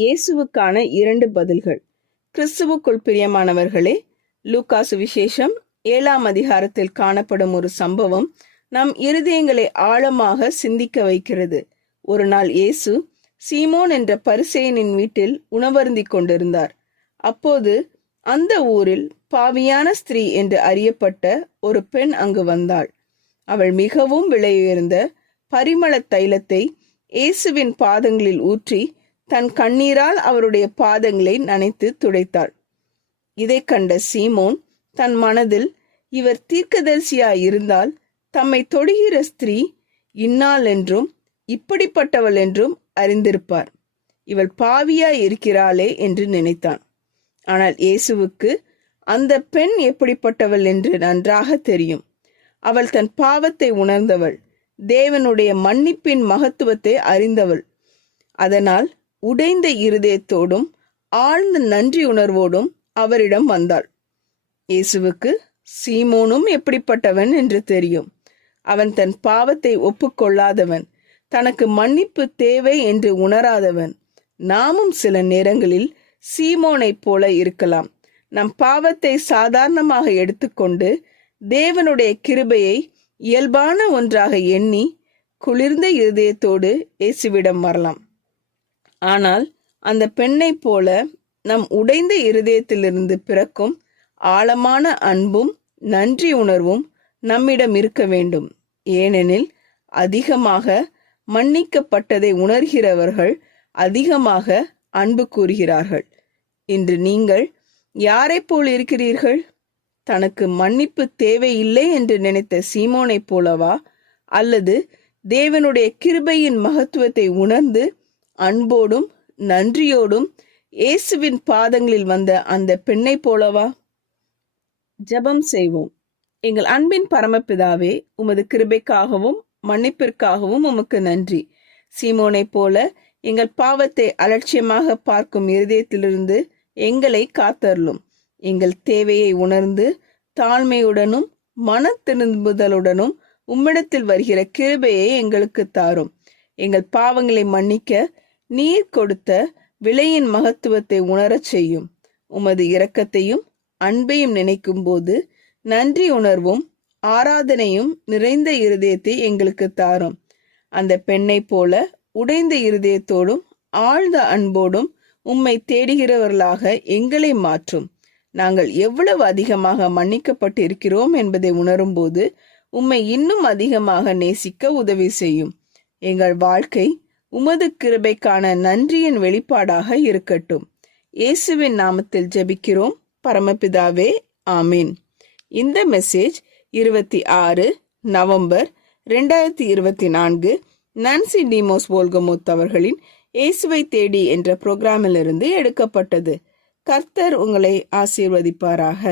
இயேசுவுக்கான 2 பதில்கள். கிறிஸ்துவுக்குள் பிரியமானவர்களே, லூக்கா சுவிசேஷம் 7ஆம் அதிகாரத்தில் காணப்படும் ஒரு சம்பவம் நம் இருதயங்களை ஆழமாக சிந்திக்க வைக்கிறது. ஒரு நாள் இயேசு சீமோன் என்ற பரிசேயனின் வீட்டில் உணவருந்திக் கொண்டிருந்தார். அப்போது அந்த ஊரில் பாவியான ஸ்திரீ என்று அறியப்பட்ட ஒரு பெண் அங்கு வந்தாள். அவள் மிகவும் விலையுயர்ந்த பரிமள தைலத்தை இயேசுவின் பாதங்களில் ஊற்றி தன் கண்ணீரால் அவருடைய பாதங்களை நனைத்து துடைத்தாள். இதை கண்ட சீமோன் தன் மனதில், இவர் தீர்க்கதரிசியாய் இருந்தால் தம்மை தொடுகிற ஸ்திரீ இன்னாள் என்றும் இப்படிப்பட்டவள் என்றும் அறிந்திருப்பார். இவள் பாவியாய் இருக்கிறாளே என்று நினைத்தான். ஆனால் இயேசுவுக்கு அந்த பெண் எப்படிப்பட்டவள் என்று நன்றாக தெரியும். அவள் தன் பாவத்தை உணர்ந்தவள், தேவனுடைய மன்னிப்பின் மகத்துவத்தை அறிந்தவள். அதனால் உடைந்த இருதயத்தோடும் ஆழ்ந்த நன்றி உணர்வோடும் அவரிடம் வந்தாள். இயேசுவுக்கு சீமோனும் எப்படிப்பட்டவன் என்று தெரியும். அவன் தன் பாவத்தை ஒப்புக்கொள்ளாதவன், தனக்கு மன்னிப்பு தேவை என்று உணராதவன். நாமும் சில நேரங்களில் சீமோனைப் போல இருக்கலாம். நம் பாவத்தை சாதாரணமாக எடுத்துக்கொண்டு தேவனுடைய கிருபையை இயல்பான ஒன்றாக எண்ணி குளிர்ந்த இருதயத்தோடு இயேசுவிடம் வரலாம். ஆனால் அந்த பெண்ணைப் போல நம் உடைந்த இருதயத்திலிருந்து பிறக்கும் ஆழமான அன்பும் நன்றி உணர்வும் நம்மிடம் இருக்க வேண்டும். ஏனெனில் அதிகமாக மன்னிக்கப்பட்டதை உணர்கிறவர்கள் அதிகமாக அன்பு கூறுகிறார்கள். இன்று நீங்கள் யாரைப் போல் இருக்கிறீர்கள்? தனக்கு மன்னிப்பு தேவையில்லை என்று நினைத்த சீமோனைப் போலவா, அல்லது தேவனுடைய கிருபையின் மகத்துவத்தை உணர்ந்து அன்போடும் நன்றியோடும் இயேசுவின் பாதங்களில் வந்த அந்த பெண்ணை போலவா? ஜெபம் செய்வோம். எங்கள் அன்பின் பரமபிதாவே, உமது கிருபைக்காகவும் மன்னிப்பிற்காகவும் உமக்கு நன்றி. சீமோனைப் போல எங்கள் பாவத்தை அலட்சியமாக பார்க்கும் இருதயத்திலிருந்து எங்களை காத்தருளும். எங்கள் தேவையை உணர்ந்து தாழ்மையுடனும் மன திரும்புதலுடனும் உம்மிடத்தில் வருகிற கிருபையை எங்களுக்கு தாரும். எங்கள் பாவங்களை மன்னிக்க நீர் கொடுத்த விலையின் மகத்துவத்தை உணரச் செய்யும். உமது இரக்கத்தையும் அன்பையும் நினைக்கும் போது நன்றி உணர்வும் ஆராதனையும் நிறைந்த இருதயத்தை எங்களுக்கு தாரும். அந்த பெண்ணை போல உடைந்த இருதயத்தோடும் ஆழ்ந்த அன்போடும் உம்மை தேடுகிறவர்களாக எங்களை மாற்றும். நாங்கள் எவ்வளவு அதிகமாக மன்னிக்கப்பட்டு இருக்கிறோம் என்பதை உணரும் போது உம்மை இன்னும் அதிகமாக நேசிக்க உதவி செய்யும். எங்கள் வாழ்க்கை உமது கிருபைக்கான நன்றியின் வெளிப்பாடாக இருக்கட்டும். இயேசுவின் நாமத்தில் ஜெபிக்கிறோம் பரமபிதாவே, ஆமீன். இந்த மெசேஜ் 26 நவம்பர் 2024 நான்சி டிமோஸ் வோல்கமுத் அவர்களின் இயேசுவை தேடி என்ற புரோகிராமிலிருந்து எடுக்கப்பட்டது. கர்த்தர் உங்களை ஆசீர்வதிப்பாராக.